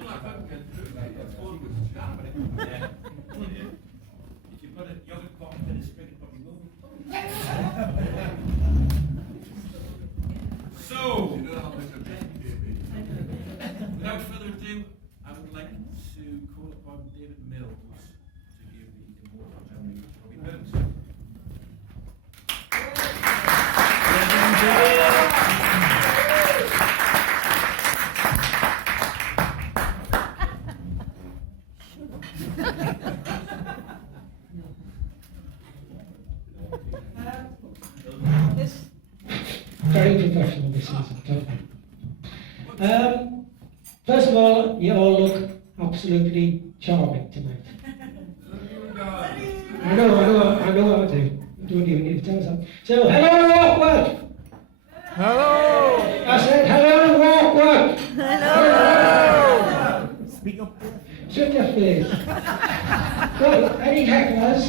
If you've got a yogurt pot and a spring, it probably will. So, without further ado, I would like to call upon David Mills to give the immortal memory of Robbie Burns. Very professional, this is. First of all, you all look absolutely charming tonight. I know I do. You don't even need to tell us that. So, hello, Rockwood! Hello! I said, hello, Rockwood! Hello! Speak up. Shut your face. Right, any hecklers?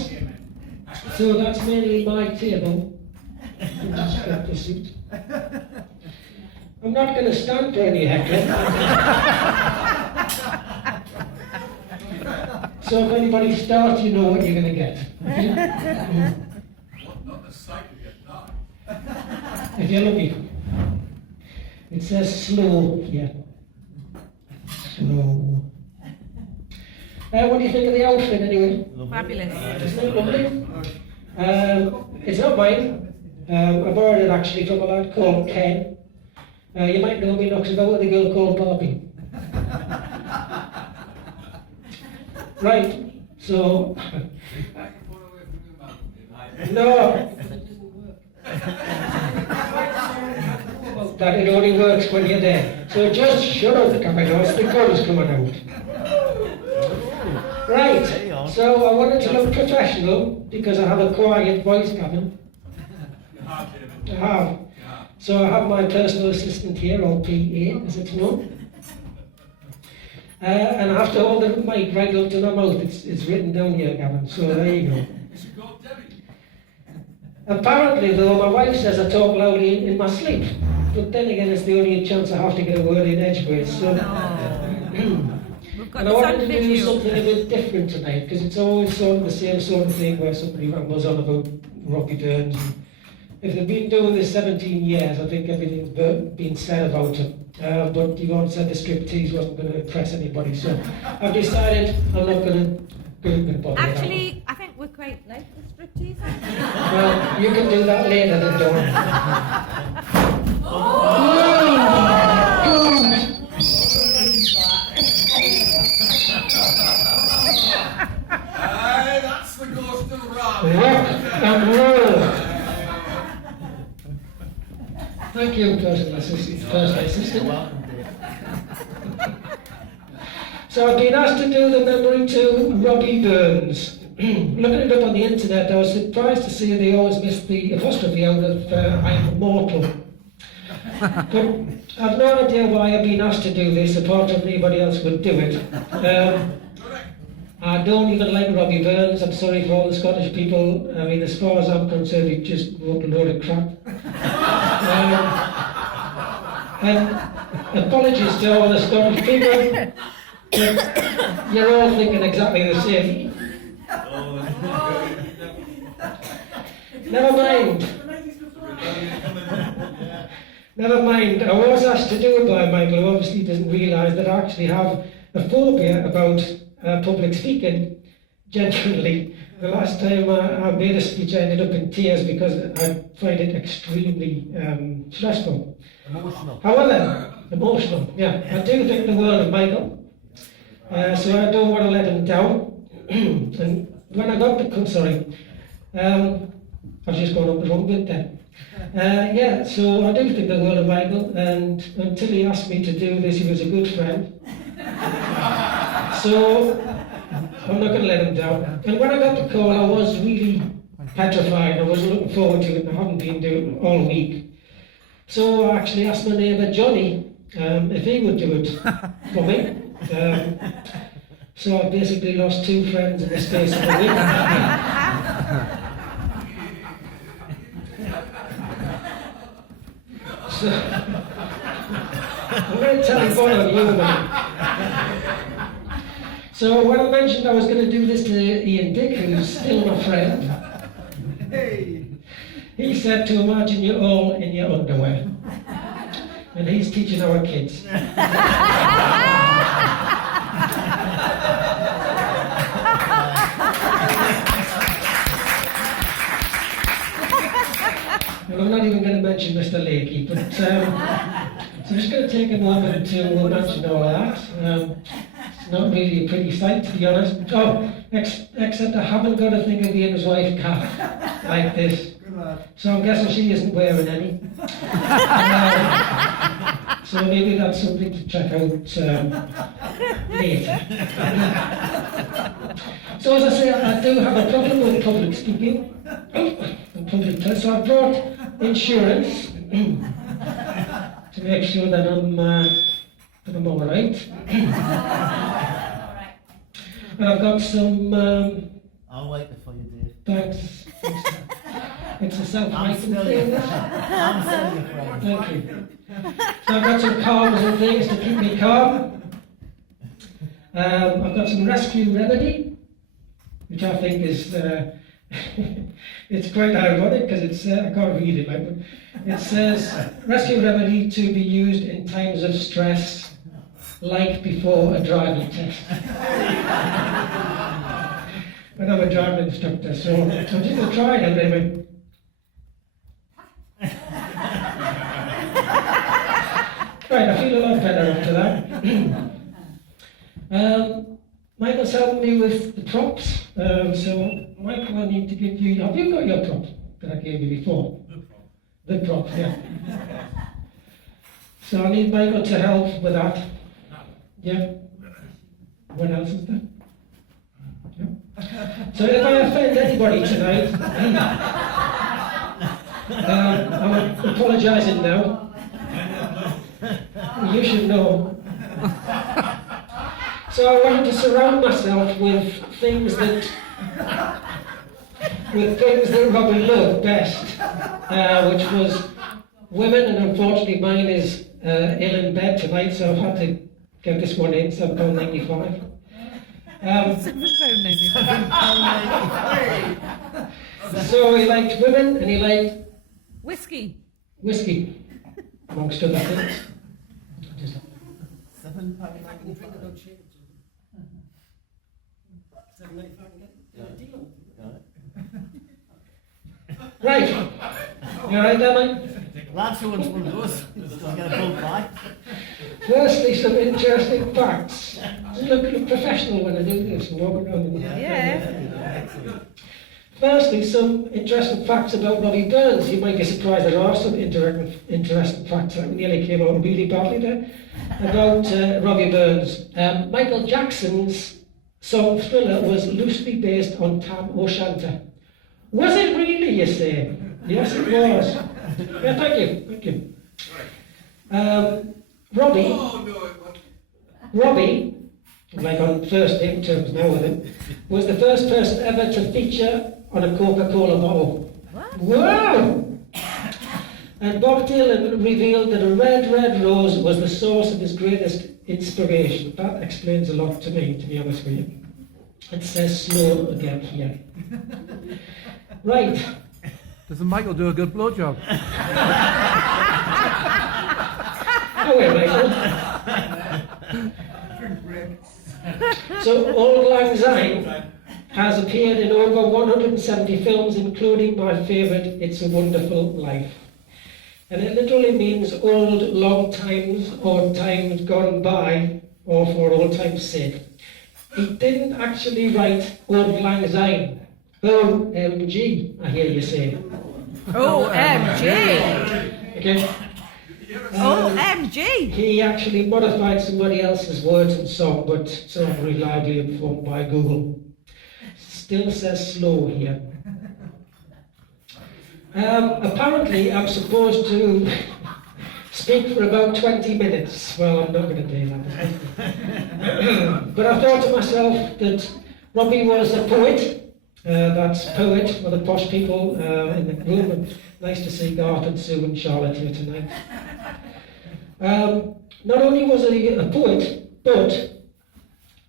So that's mainly my table. Just get the seat. I'm not going to stand for any heckling. So if anybody starts, you know what you're going to get. Not the sight of your dog. If you're lucky. It says slow here. Slow. What do you think of the outfit anyway? Fabulous. Isn't it lovely? It's not mine. I borrowed it actually from a lad called Ken. You might know me knocks about with a girl called Barbie. Right, so... No. That it only works when you're there. So just shut up, Commodore, the gun's coming out. Right, so I wanted to look professional because I have a quiet voice, Gavin. I have. So I have my personal assistant here, or PA, as it's known. And I have to hold the mic right up to my mouth. It's written down here, Gavin, so there you go. Apparently, though, my wife says I talk loudly in my sleep. But then again, it's the only chance I have to get a word in edgeways. So. And I wanted to do something a bit different tonight, because it's always sort of the same sort of thing where somebody rambles on about Robbie Burns. If they've been doing this 17 years, I think everything's been said about it. But you all said the striptease wasn't going to impress anybody, so I've decided I'm not going to bother. Actually, I think we're quite like the striptease. Well, you can do that later, then, don't. That's the ghost of Robbie. Rock and roll. Thank you, personal assistant. So I've been asked to do the memory to Robbie Burns. Looking it up on the internet, I was surprised to see they always miss the apostrophe out of I'm immortal. But I've no idea why I've been asked to do this, apart from anybody else would do it. I don't even like Robbie Burns. I'm sorry for all the Scottish people. I mean, as far as I'm concerned, he just wrote a load of crap. And apologies to all the Scottish people. You're all thinking exactly the same. Never mind. Never mind. I was asked to do it by Michael, who obviously doesn't realise that I actually have a phobia about public speaking. Genuinely, the last time I made a speech, I ended up in tears because I find it extremely stressful. Emotional. However, emotional, yeah. I do think the world of Michael, so I don't want to let him down. And when I got the, I've just gone up the wrong bit there. Yeah, so I do think the world of Michael, and until he asked me to do this, he was a good friend. So I'm not going to let him down. And when I got the call, I was really petrified. I was looking forward to it, and I haven't been doing it all week. So I actually asked my neighbour Johnny if he would do it for me. So I basically lost 2 friends in the space of a week. So I'm going to tell you one of you, man. So when I mentioned I was going to do this to Ian Dick, who's still my friend, he said to imagine you're all in your underwear. And he's teaching our kids. Well, I'm not even going to mention Mr. Lakey, but so I'm just going to take a moment to mention all that. It's not really a pretty sight, to be honest. Oh, except I haven't got a thing of Ian's wife calf like this. So I'm guessing she isn't wearing any. So maybe that's something to check out later. So as I say, I do have a problem with public speaking. So I brought insurance to make sure that I'm all right. And I've got some. I'll wait before you do. Thanks. It's a self-making I'm thing. still your friend. Thank you. So I've got some calmers and things to keep me calm. I've got some rescue remedy, which I think is it's quite ironic because it's I can't read it like, but it says rescue remedy to be used in times of stress, like before a driving test. When I'm a driving instructor, so I'm just going to try it and then went. Right, I feel a lot better after that. Michael's helping me with the props. So, Michael, I need to give you. Have you got your prop that I gave you before? The prop, yeah. So I need Michael to help with that. Yeah. What else is there? Yeah. So if I offend anybody tonight, I'm apologising now. You should know. So I wanted to surround myself with things that Robbie loved best, which was women, and unfortunately mine is ill in bed tonight, so I've had to get this one in, £7.95. So he liked women and he liked Whiskey. amongst other things. Right. You alright there, mate? Lads who wants one of those, still get a full buy. Firstly, some interesting facts. Look professional when I do this and walk around in the Yeah. Firstly, some interesting facts about Robbie Burns. You might be surprised there are some interesting facts that nearly came out really badly there about Robbie Burns. Michael Jackson's song Thriller was loosely based on Tam O'Shanter. Was it really, you say? Yes, it was. Yeah, thank you. Robbie, like on first name terms now with him, was the first person ever to feature on a Coca-Cola bottle. What? Wow! And Bob Dylan revealed that a red, red rose was the source of his greatest inspiration. That explains a lot to me, to be honest with you. It says slow again here. Right. Doesn't Michael do a good blowjob? Oh, wait, Michael. So, Auld Lang Syne has appeared in over 170 films, including my favourite, It's a Wonderful Life. And it literally means old, long times, or times gone by, or for old time's sake. He didn't actually write Auld Lang Syne. OMG, I hear you say. OMG. Okay. OMG. He actually modified somebody else's words and song, but so I'm reliably informed by Google. Still says slow here. Apparently, I'm supposed to speak for about 20 minutes. Well, I'm not going to do that. But I thought to myself that Robbie was a poet. That's poet for the posh people in the room. And nice to see Garth and Sue and Charlotte here tonight. Not only was he a poet, but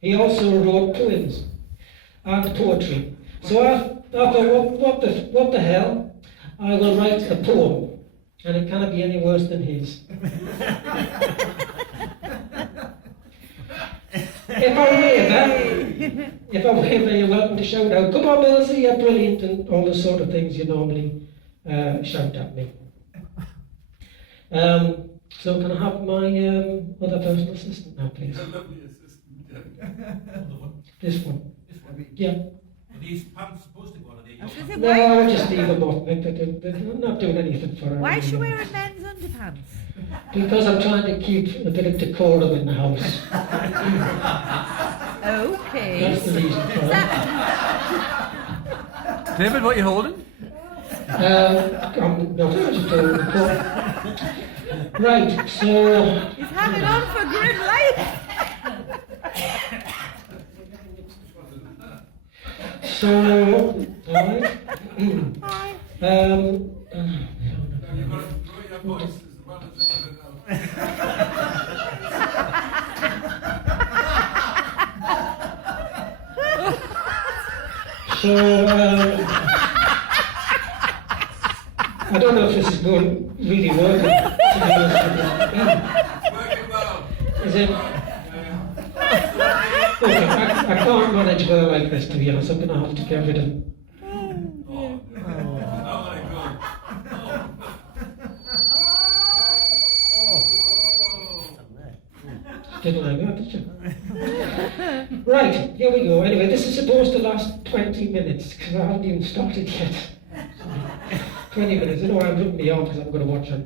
He also wrote poems and poetry. So I thought, what the hell? I will write a poem, and it cannot be any worse than his. If I waver, you're welcome to shout out, "Come on, Milsey, you're brilliant," and all the sort of things you normally shout at me. So can I have my other personal assistant now, please? A lovely assistant. Other one. This one. This one. Yeah. Are these pants supposed to go on? Are they I was gonna say, No, why, I'll just leave them off. I'm not doing anything for her. why is she wearing men's underpants? Because I'm trying to keep a bit of decorum in the house. Okay. That's the reason for it. David, what are you holding? I'm not just doing the call. Right, so... He's hanging on for grid life. So, alright. Hi. You've got to throw your voice as the man that's having it now. So, I don't know if this is going really working. To be honest with you. Working well. Is it? Okay, I can't manage well like this, to be honest. I'm going to have to get rid of it. Oh, my God. Didn't like that, did you? Right, here we go. Anyway, this is supposed to last 20 minutes, because I haven't even started yet. 20 minutes. I know I'm looking me off because I'm going to watch it.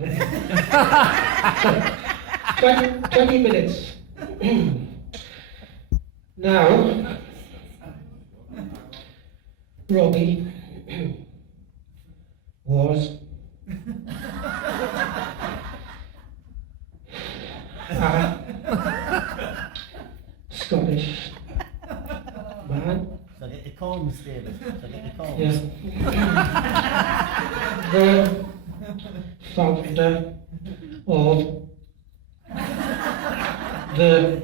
20 minutes. Now, Robbie was a Scottish man. So get your combs, David. So get your combs. Yes. The founder of the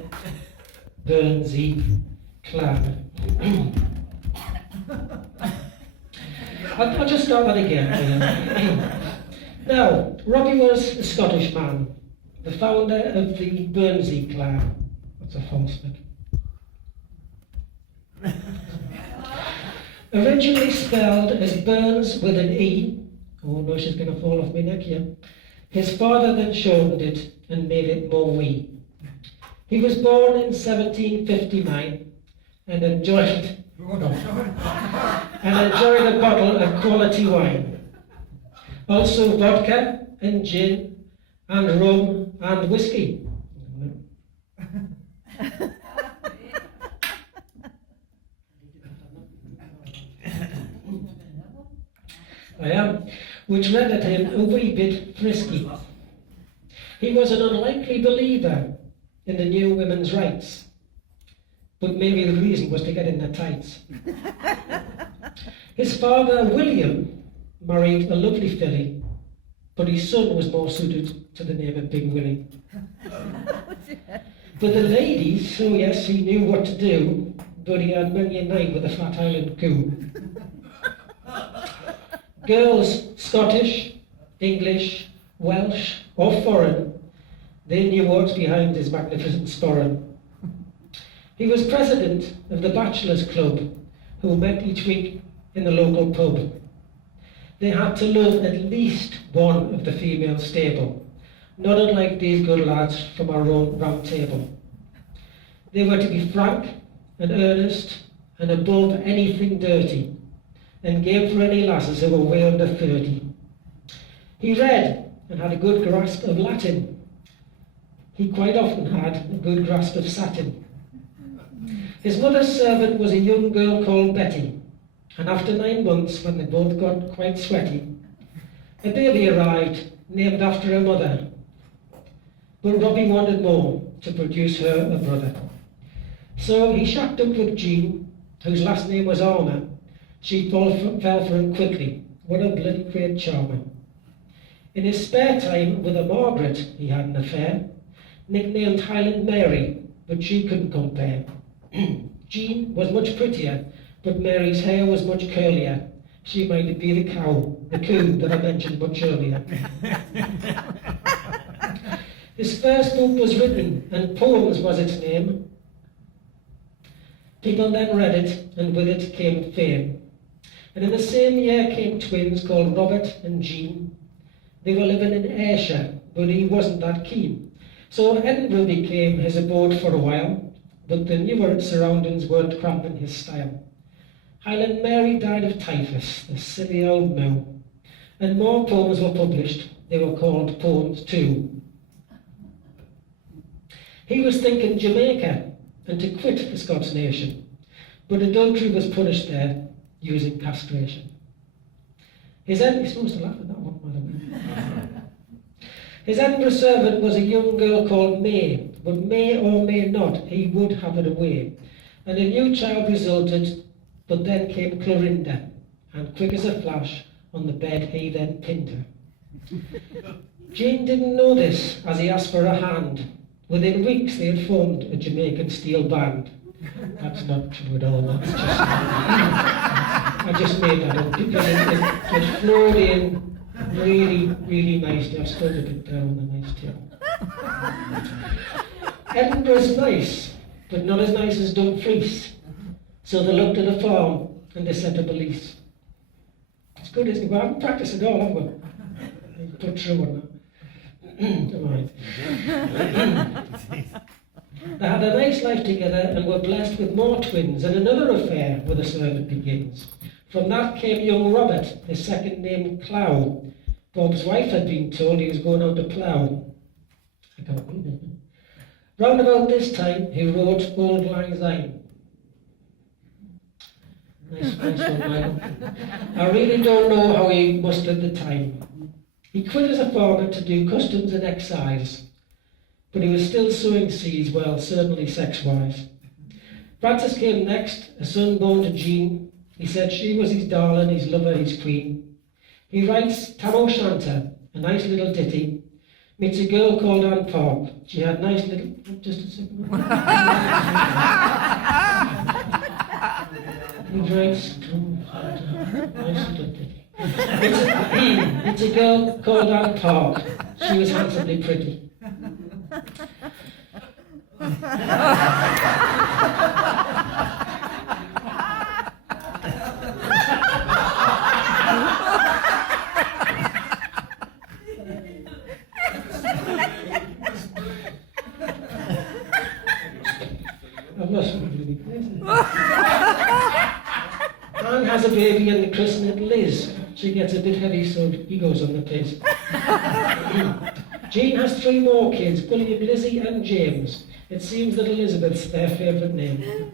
Burnsy clan. I'll just start that again. Now, Robbie was a Scottish man, the founder of the Burnsy clan. That's a false bit. Originally spelled as Burns with an E. Oh no, she's going to fall off my neck here. His father then shortened it and made it more wee. He was born in 1759 and enjoyed a bottle of quality wine. Also vodka and gin and rum and whiskey. I am, which rendered him a wee bit frisky. He was an unlikely believer in the new women's rights, but maybe the reason was to get in their tights. His father, William, married a lovely filly, but his son was more suited to the name of Big Willie. But the ladies, so yes, he knew what to do, but he had many a night with a fat Highland coo. Girls, Scottish, English, Welsh, or foreign, they knew what's behind his magnificent sporran. He was president of the Bachelors' Club, who met each week in the local pub. They had to love at least one of the female stable, not unlike these good lads from our own round table. They were to be frank and earnest and above anything dirty, and game for any lasses who were way under 30. He read and had a good grasp of Latin. He quite often had a good grasp of satin. His mother's servant was a young girl called Betty, and after 9 months, when they both got quite sweaty, a baby arrived named after her mother. But Robbie wanted more, to produce her a brother. So he shacked up with Jean, whose last name was Armour. She fell for him quickly. What a bloody great charmer. In his spare time with a Margaret he had an affair, nicknamed Highland Mary, but she couldn't compare. Jean was much prettier, but Mary's hair was much curlier. She might be the coo that I mentioned much earlier. His first book was written, and Poems was its name. People then read it, and with it came fame. And in the same year came twins called Robert and Jean. They were living in Ayrshire, but he wasn't that keen. So Edinburgh became his abode for a while, but the newer surroundings weren't cramping his style. Highland Mary died of typhus, the silly old mow. And more poems were published. They were called Poems too. He was thinking Jamaica and to quit the Scots nation, but adultery was punished there using castration. He's supposed to laugh at that one, by the way. His Edinburgh servant was a young girl called May, but may or may not, he would have it away. And a new child resulted, but then came Clorinda, and quick as a flash, on the bed he then pinned her. Jane didn't know this as he asked for a hand. Within weeks they had formed a Jamaican steel band. That's not true at all, that's just... I just made that up because it flowed in really, really nicely. I've spilled a bit down on the nice table. Edinburgh's nice, but not as nice as Dumfries. So they looked at the farm and they set up a lease. It's good, isn't it? Well, I haven't practiced at all, have we? Put through one now. Right. They had a nice life together and were blessed with more twins, and another affair with a servant begins. From that came young Robert, his second name Clow. Bob's wife had been told he was going out to plough. I can't read it. Round about this time, he wrote Old Lang Syne. Nice one, Michael. I really don't know how he mustered the time. He quit as a farmer to do customs and excise, but he was still sowing seeds, well, certainly sex-wise. Francis came next, a son born to Jean. He said she was his darling, his lover, his queen. He writes Tam O'Shanter, a nice little ditty, meets a girl called Anne Park. She had nice little... Just a second. He writes Tam O'Shanter, nice little ditty. It's a girl called Anne Park. She was handsomely pretty. I've lost my bloody place. Anne has a baby and they christen it Liz. She gets a bit heavy, so he goes on the piss. Jean has 3 more kids, William, Lizzie and James. It seems that Elizabeth's their favourite name.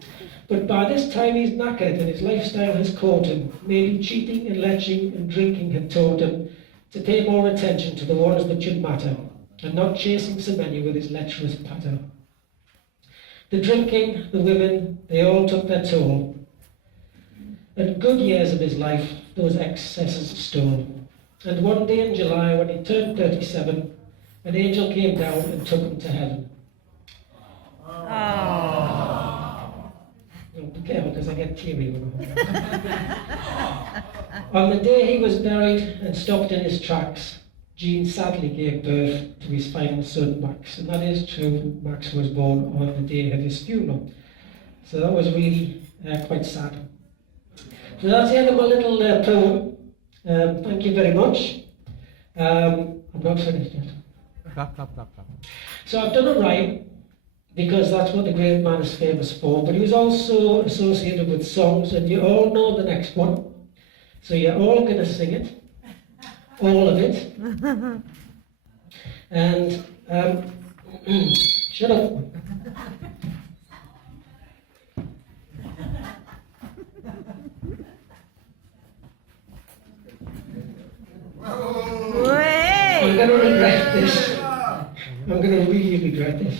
But by this time he's knackered and his lifestyle has caught him. Maybe cheating and leching and drinking had taught him to pay more attention to the ones that should matter, and not chasing so many with his lecherous patter. The drinking, the women, they all took their toll. And good years of his life, those excesses stole. And one day in July, when he turned 37, an angel came down and took him to heaven. Oh, be careful, because I get teary when I On the day he was buried and stopped in his tracks, Jean sadly gave birth to his final son, Max. And that is true, Max was born on the day of his funeral. So that was really quite sad. So that's the end of my little poem. Thank you very much. I'm not finished yet. Clap, clap, clap, clap. So I've done a rhyme, because that's what the great man is famous for, but he was also associated with songs, and you all know the next one. So you're all going to sing it, all of it. And, shut up. I'm going to regret this. I'm going to really regret this.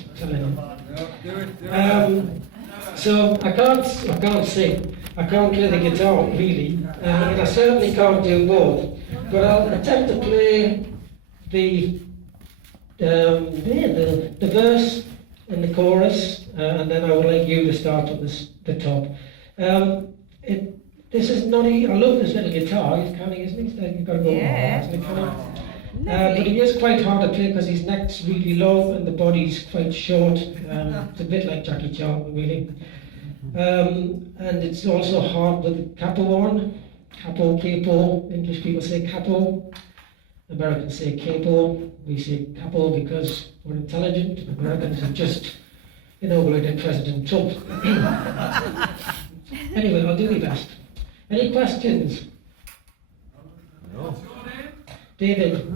So I can't sing. I can't play the guitar really, and I certainly can't do both. But I'll attempt to play the verse in the chorus, and then I would like you to start at the top. This is not I love this little guitar. He's kind of, isn't he? You've got to go Yeah. hard. But he is quite hard to play because his neck's really low and the body's quite short. It's a bit like Jackie Chan, really. And it's also hard with the capo on. Capo, capo. English people say capo. Americans say capo. We say capo because we're intelligent. Americans are just, we're like President Trump. Anyway, I'll do my best. Any questions? No. David.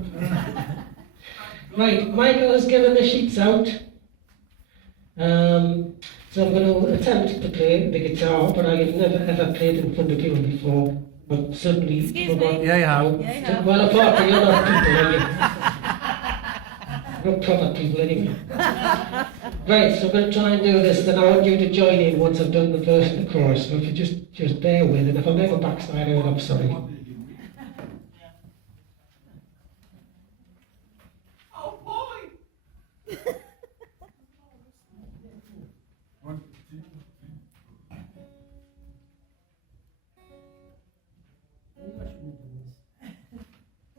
Right, Michael has given the sheets out. So I'm going to attempt to play the guitar, but I have never ever played in front of people before. But certainly, Excuse me? Yeah, you have. Yeah, you have. Well, apart from you're not people, are you? You're proper people anyway. Right, so I'm going to try and do this, then I want you to join in once I've done the verse and the chorus. So if you just bear with it, if I'm ever backside out, I'm sorry. Oh boy! One, two, three. Do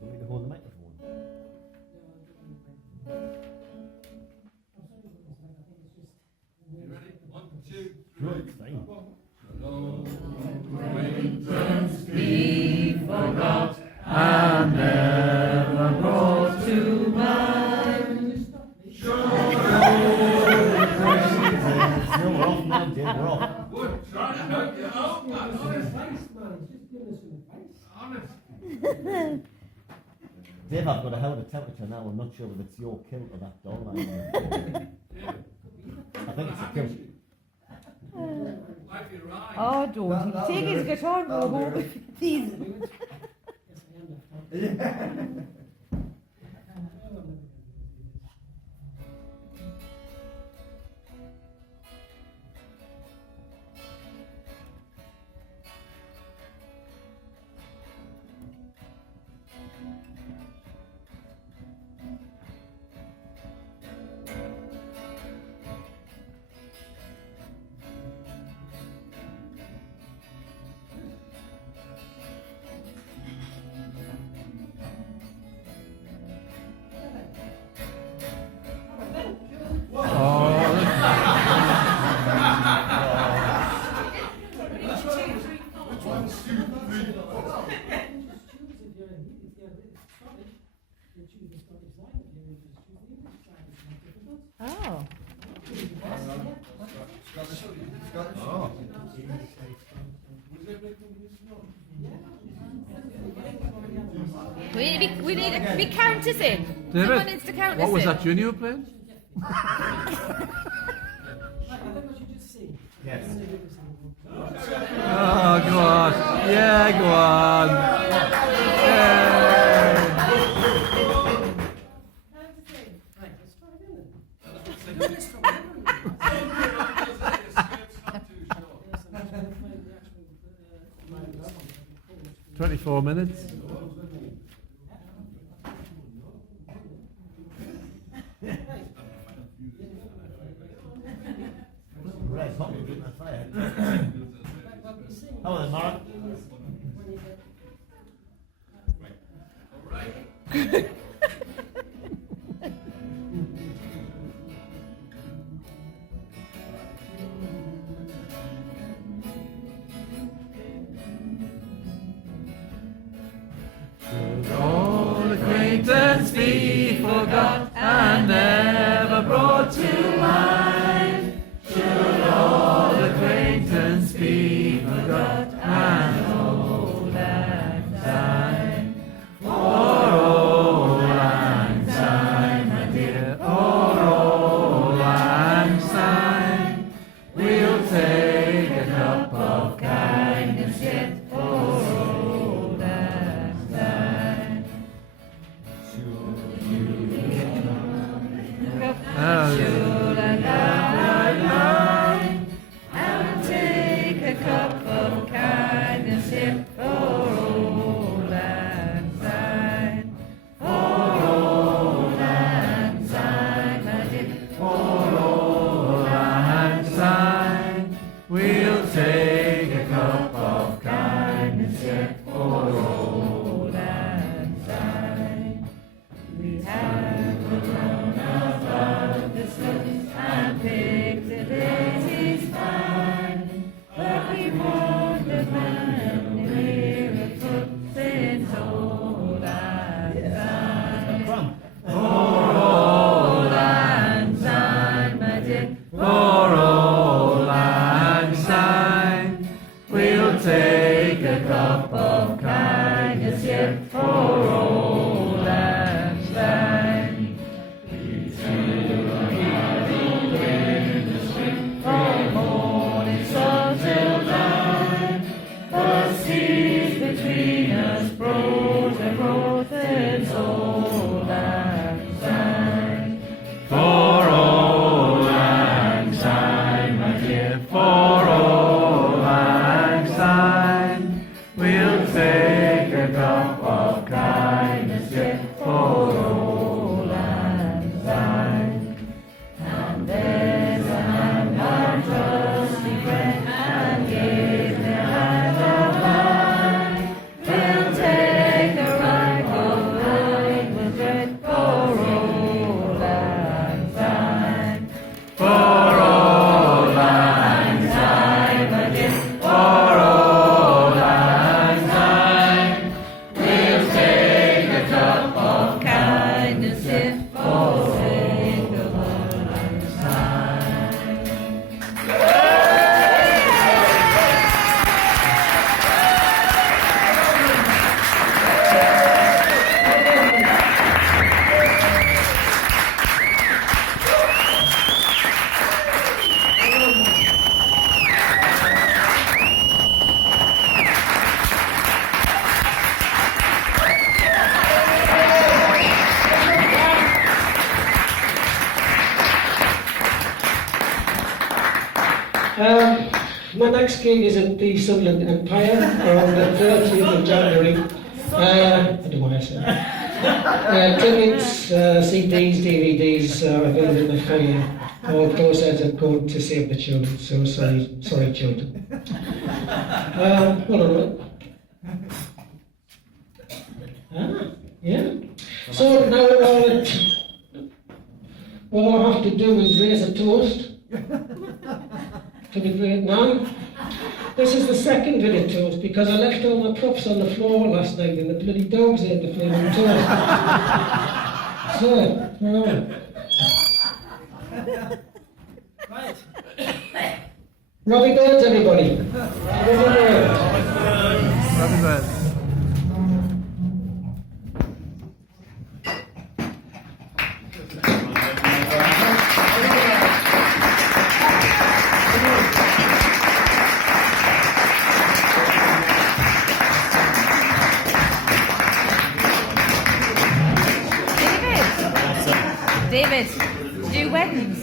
you want me to hold the microphone? You ready? One, two, No, three. it's fine. And never brought to mind. No, we're off now, Dave, we're off. Good. Trying to help you out, man. Honest. Dave, I've got a hell of a temperature now. I'm not sure whether it's your kilt or that doll line. I think it's a kilt. Might be right. Oh, don't. Take his guitar and go home. Please. Oh. Oh. We need to count us in. Someone David, needs to count what us was in. that tune you were playing? Yes. Oh, go on. Yeah, go on. Yay. 24 minutes. Right, hot and good and fire. Hello, Mark. All acquaintance be forgot and never brought to mind. Should all acquaintance be forgot and old lang syne. For old lang syne, my dear, for old lang syne. We'll take a cup of kindness yet for old lang syne. Should you get on? all lang syne. And there's a hand of trusty friend, and give me a hand of mine. We'll take a ride, go ride, we'll tread for all lang syne. For all lang syne, again, for all lang syne. We'll take a drop of kindness if for sake of all lang syne. My next gig is at the Sunderland Empire on the 30th of January. I don't know what I said. Tickets, CDs, DVDs are available in the foyer. All proceeds are going to save the children, so sorry children. Hold on a minute. Yeah. So now all I have to do is raise a toast. To be great now. This is the second video toast because I left all my props on the floor last night and the bloody dogs ate the flaming toast. Right. Robbie Burns, everybody. Robbie Burns. David, do weddings.